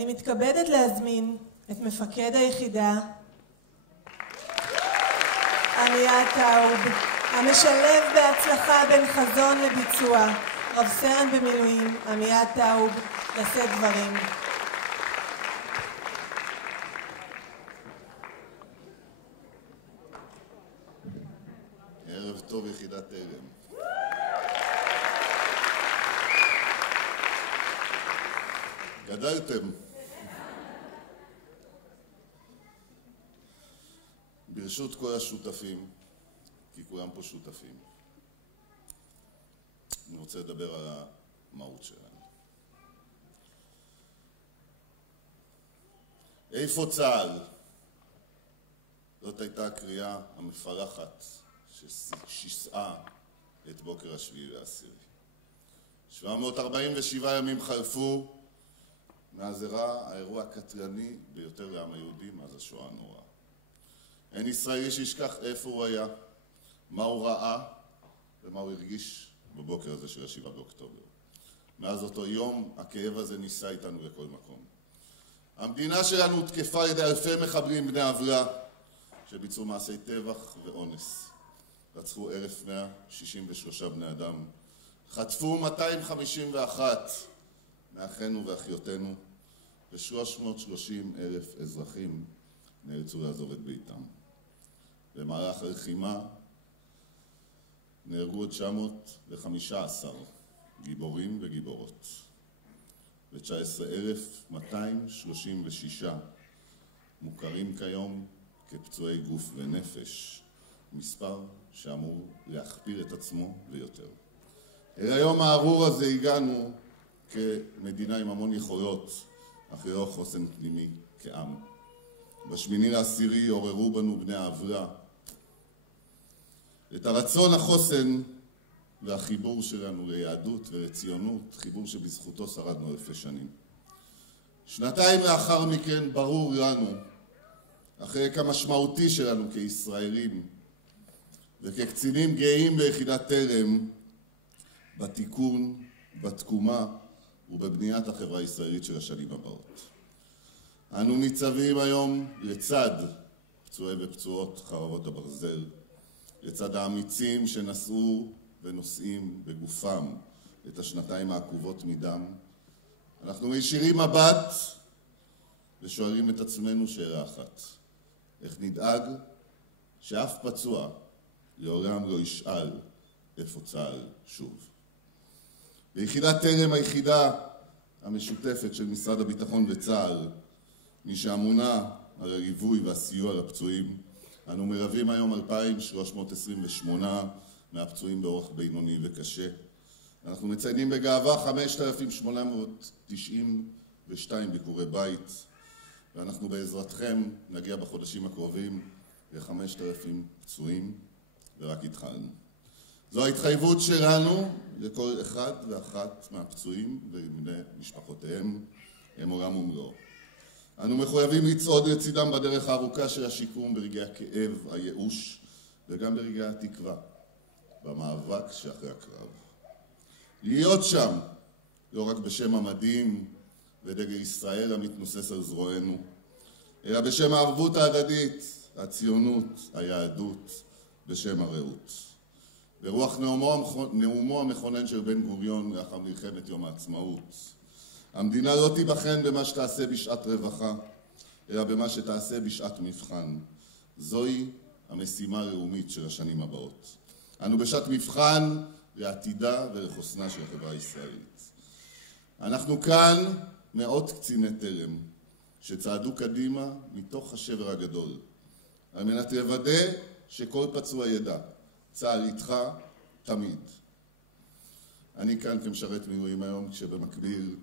אני מתכבדת להזמין את מפקד היחידה, עמיעד טאוב, המשלב בהצלחה בין חזון לביצוע, רב סרן במילואים, עמיעד טאוב, לשאת דברים. ערב טוב יחידת תרם. גדלתם. ברשות כל השותפים, כי כולם פה שותפים, אני רוצה לדבר על המהות שלנו. איפה צה"ל? זאת הייתה הקריאה המפרחת ששיסעה את בוקר השביעי לעשירי. 747 ימים חלפו מאז אירע האירוע הקטלני ביותר לעם היהודי מאז השואה הנוראה. אין ישראלי שישכח איפה הוא היה, מה הוא ראה ומה הוא הרגיש בבוקר הזה של 7 באוקטובר. מאז אותו יום הכאב הזה ניסה איתנו לכל מקום. המדינה שלנו הותקפה על ידי אלפי מחבלים בני עוולה שביצעו מעשי טבח ואונס. רצחו 1,163 בני אדם, חטפו 251 מאחינו ואחיותינו, ו330,000 אזרחים נאלצו לעזוב את ביתם. במהלך הלחימה נהרגו 915 גיבורים וגיבורות, ו19,236 מוכרים כיום כפצועי גוף ונפש, מספר שאמור להכפיל את עצמו ויותר. אל היום הארור הזה הגענו כמדינה עם המון יכולות, אך ללא חוסן פנימי כעם. ב8/10 עוררו בנו בני העוולה את הרצון, החוסן והחיבור שלנו ליהדות ולציונות, חיבור שבזכותו שרדנו אלפי שנים. שנתיים לאחר מכן ברור לנו, החלק המשמעותי שלנו כישראלים וכקצינים גאים ביחידת תרם, בתיקון, בתקומה ובבניית החברה הישראלית של השנים הבאות. אנו ניצבים היום לצד פצועי ופצועות חרבות הברזל, לצד האמיצים שנשאו ונושאים בגופם את השנתיים העקובות מדם. אנחנו מישירים מבט ושואלים את עצמנו שאלה אחת: איך נדאג שאף פצוע לעולם לא ישאל איפה צה"ל שוב? ביחידת תרם, היחידה המשותפת של משרד הביטחון וצה"ל, מי שאמונה על הליווי והסיוע לפצועים, אנו מלווים היום 2,328 מהפצועים באורח בינוני וקשה. אנחנו מציינים בגאווה 5,892 ביקורי בית, ואנחנו בעזרתכם נגיע בחודשים הקרובים ל5,000 פצועים, ורק התחלנו. זו ההתחייבות שלנו לכל אחד ואחת מהפצועים ולבני משפחותיהם, הם עולם ומלואו. אנו מחויבים לצעוד לצידם בדרך הארוכה של השיקום, ברגעי הכאב, הייאוש, וגם ברגעי התקווה, במאבק שאחרי הקרב. להיות שם, לא רק בשם המדים ודגל ישראל המתנוסס על זרוענו, אלא בשם הערבות ההדדית, הציונות, היהדות, בשם הרעות. ברוח נאומו המכונן של בן גוריון לאחר מלחמת יום העצמאות, המדינה לא תיבחן במה שתעשה בשעת רווחה, אלא במה שתעשה בשעת מבחן. זוהי המשימה הלאומית של השנים הבאות. אנו בשעת מבחן לעתידה ולחוסנה של החברה הישראלית. אנחנו כאן מאות קציני תרם שצעדו קדימה מתוך השבר הגדול, על מנת לוודא שכל פצוע ידע, צה"ל איתך תמיד. אני כאן כמשרת מילואים היום, כשבמקביל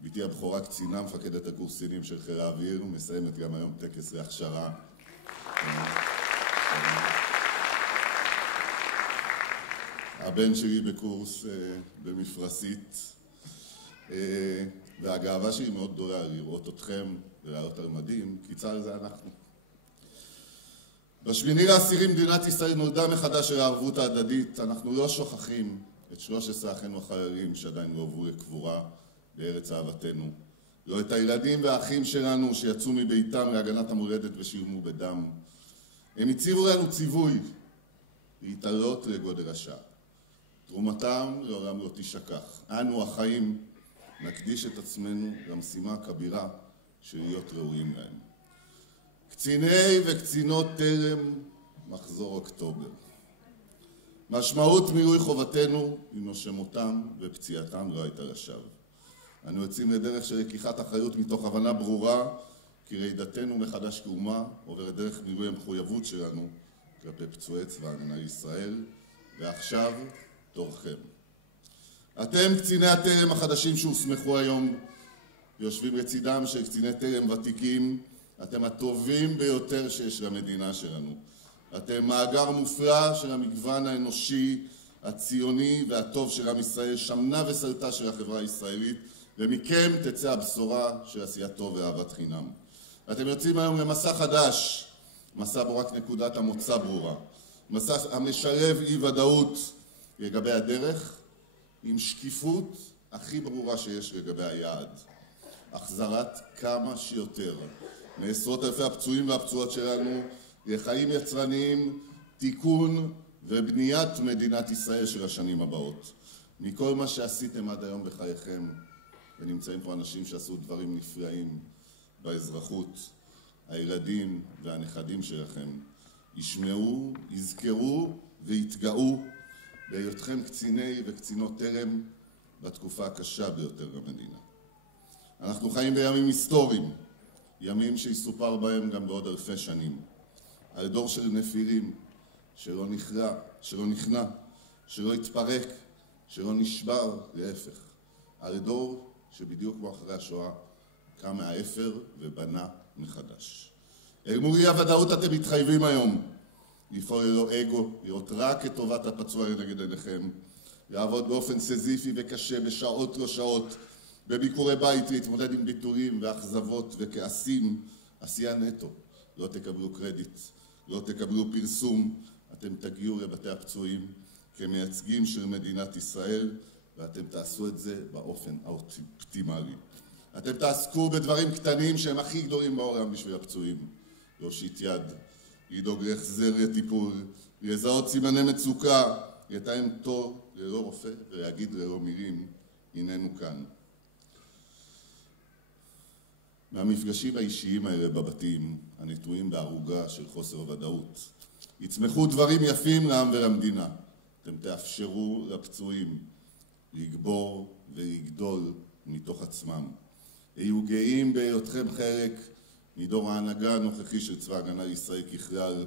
ביתי הבכורה קצינה, מפקדת הקורס קצינים של חיל האוויר, ומסיימת גם היום טקס להכשרה. הבן שלי בקורס במפרשית, והגאווה שלי מאוד גדולה לראות אתכם ולעלות על מדים, כי צה"ל זה אנחנו. ב8/10 מדינת ישראל נולדה מחדש של הערבות ההדדית. אנחנו לא שוכחים את 13 אחינו החיילים שעדיין לא הובאו לקבורה בארץ אהבתנו, לא את הילדים והאחים שלנו שיצאו מביתם להגנת המולדת ושילמו בדם. הם הציבו לנו ציווי להתעלות לגודל השעה. תרומתם לעולם לא תשכח. אנו החיים נקדיש את עצמנו למשימה הכבירה של להיות ראויים להם. קציני וקצינות תרם מחזור אוקטובר. משמעות מילוי חובתנו הינו שמותם ופציעתם לא הייתה לשווא. אנו יוצאים לדרך של לקיחת אחריות מתוך הבנה ברורה כי רעידתנו מחדש כאומה עוברת דרך מילוי המחויבות שלנו כלפי פצועי צבא ההגנה לישראל, ועכשיו תורכם. אתם קציני התרם החדשים שהוסמכו היום ויושבים לצידם של קציני תרם ותיקים, אתם הטובים ביותר שיש למדינה שלנו. אתם מאגר מופלא של המגוון האנושי, הציוני והטוב של עם ישראל, שמנה וסלטה של החברה הישראלית, ומכם תצא הבשורה של עשיית טוב ואהבת חינם. אתם יוצאים היום למסע חדש, מסע בו רק נקודת המוצא ברורה, מסע המשלב אי ודאות לגבי הדרך, עם שקיפות הכי ברורה שיש לגבי היעד. החזרת כמה שיותר מעשרות אלפי הפצועים והפצועות שלנו לחיים יצרניים, תיקון ובניית מדינת ישראל של השנים הבאות. מכל מה שעשיתם עד היום בחייכם, ונמצאים פה אנשים שעשו דברים נפלאים באזרחות, הילדים והנכדים שלכם ישמעו, יזכרו ויתגאו בהיותכם קציני וקצינות תרם בתקופה הקשה ביותר במדינה. אנחנו חיים בימים היסטוריים, ימים שיסופר בהם גם בעוד אלפי שנים. על דור של נפירים שלא נכנע, שלא התפרק, שלא נשבר, להפך. על דור שבדיוק כמו אחרי השואה קם מהאפר ובנה מחדש. אל מול הוודאות אתם מתחייבים היום לפעול ללא אגו, לראות רק את טובת הפצוע לנגד עיניכם, לעבוד באופן סזיפי וקשה בשעות לא שעות, בביקורי בית, להתמודד עם ביטויים ואכזבות וכעסים, עשייה נטו. לא תקבלו קרדיט, לא תקבלו פרסום, אתם תגיעו לבתי הפצועים כמייצגים של מדינת ישראל, ואתם תעשו את זה באופן האופטימלי. אתם תעסקו בדברים קטנים שהם הכי גדולים בעולם בשביל הפצועים. להושיט יד, לדאוג להחזר לטיפול, לזהות סימני מצוקה, לתאם תור ללא רופא ולהגיד ללא מילים, הננו כאן. מהמפגשים האישיים האלה בבתים, הנטועים בערוגה של חוסר ודאות, יצמחו דברים יפים לעם ולמדינה. אתם תאפשרו לפצועים לגבור ולגדול מתוך עצמם. היו גאים בהיותכם חלק מדור ההנהגה הנוכחי של צבא ההגנה לישראל ככלל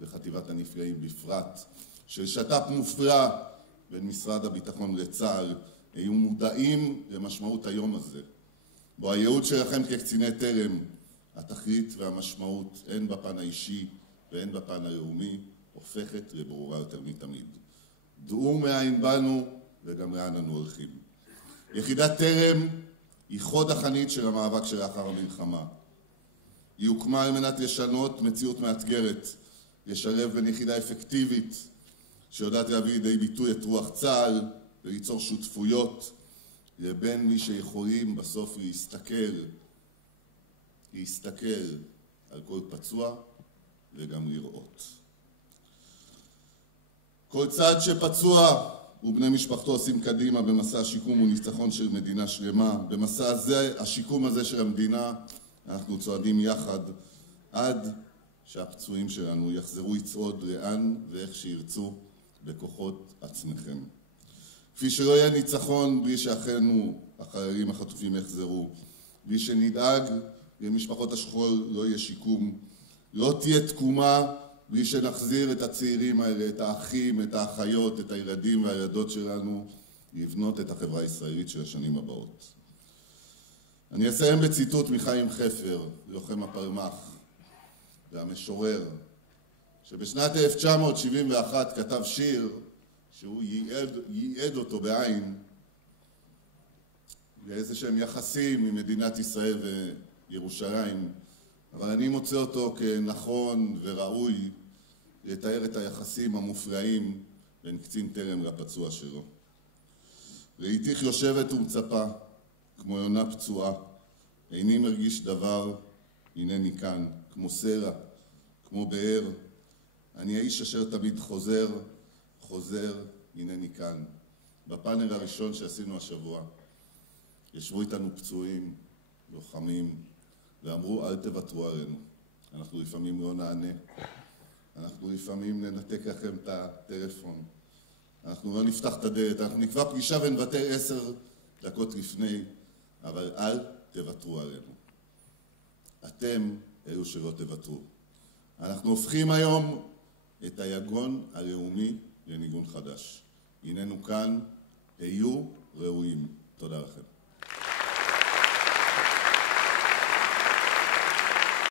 וחטיבת הנפגעים בפרט, של שת"פ מופלא בין משרד הביטחון לצה"ל. היו מודעים למשמעות היום הזה, בו הייעוד שלכם כקציני תרם, התכלית והמשמעות, הן בפן האישי והן בפן הלאומי, הופכת לברורה יותר מתמיד. דעו מאין באנו וגם לאן אנו הולכים. יחידת תרם היא חוד החנית של המאבק שלאחר המלחמה. היא הוקמה על מנת לשנות מציאות מאתגרת, לשלב בין יחידה אפקטיבית שיודעת להביא לידי ביטוי את רוח צה"ל וליצור שותפויות, לבין מי שיכולים בסוף להסתכל על כל פצוע וגם לראות. כל צעד שפצוע ובני משפחתו עושים קדימה במסע השיקום וניצחון של מדינה שלמה. במסע הזה, השיקום הזה של המדינה, אנחנו צועדים יחד עד שהפצועים שלנו יחזרו לצעוד לאן ואיך שירצו בכוחות עצמכם. כפי שלא יהיה ניצחון בלי שאחינו החיילים החטופים יחזרו, בלי שנדאג למשפחות השכול לא יהיה שיקום, לא תהיה תקומה בלי שנחזיר את הצעירים האלה, את האחים, את האחיות, את הילדים והילדות שלנו, לבנות את החברה הישראלית של השנים הבאות. אני אסיים בציטוט מחיים חפר, לוחם הפלמ"ח והמשורר, שבשנת 1971 כתב שיר שהוא ייעד אותו בעין לאיזה שהם יחסים עם מדינת ישראל וירושלים, אבל אני מוצא אותו כנכון וראוי לתאר את היחסים המופלאים בין קצין תרם לפצוע שלו. ראיתיך יושבת ומצפה כמו יונה פצועה איני מרגיש דבר, הנני כאן, כמו סלע, כמו באר. אני האיש אשר תמיד חוזר, הנני כאן. בפאנל הראשון שעשינו השבוע, ישבו איתנו פצועים, לוחמים, ואמרו אל תוותרו עלינו. אנחנו לפעמים לא נענה. אנחנו לפעמים ננתק לכם את הטלפון. אנחנו לא נפתח את הדלת. אנחנו נקבע פגישה ונוותר 10 דקות לפני, אבל אל תוותרו עלינו. אתם אלו שלא תוותרו. אנחנו הופכים היום את היגון הלאומי לניגון חדש. הננו כאן, היו ראויים. תודה לכם.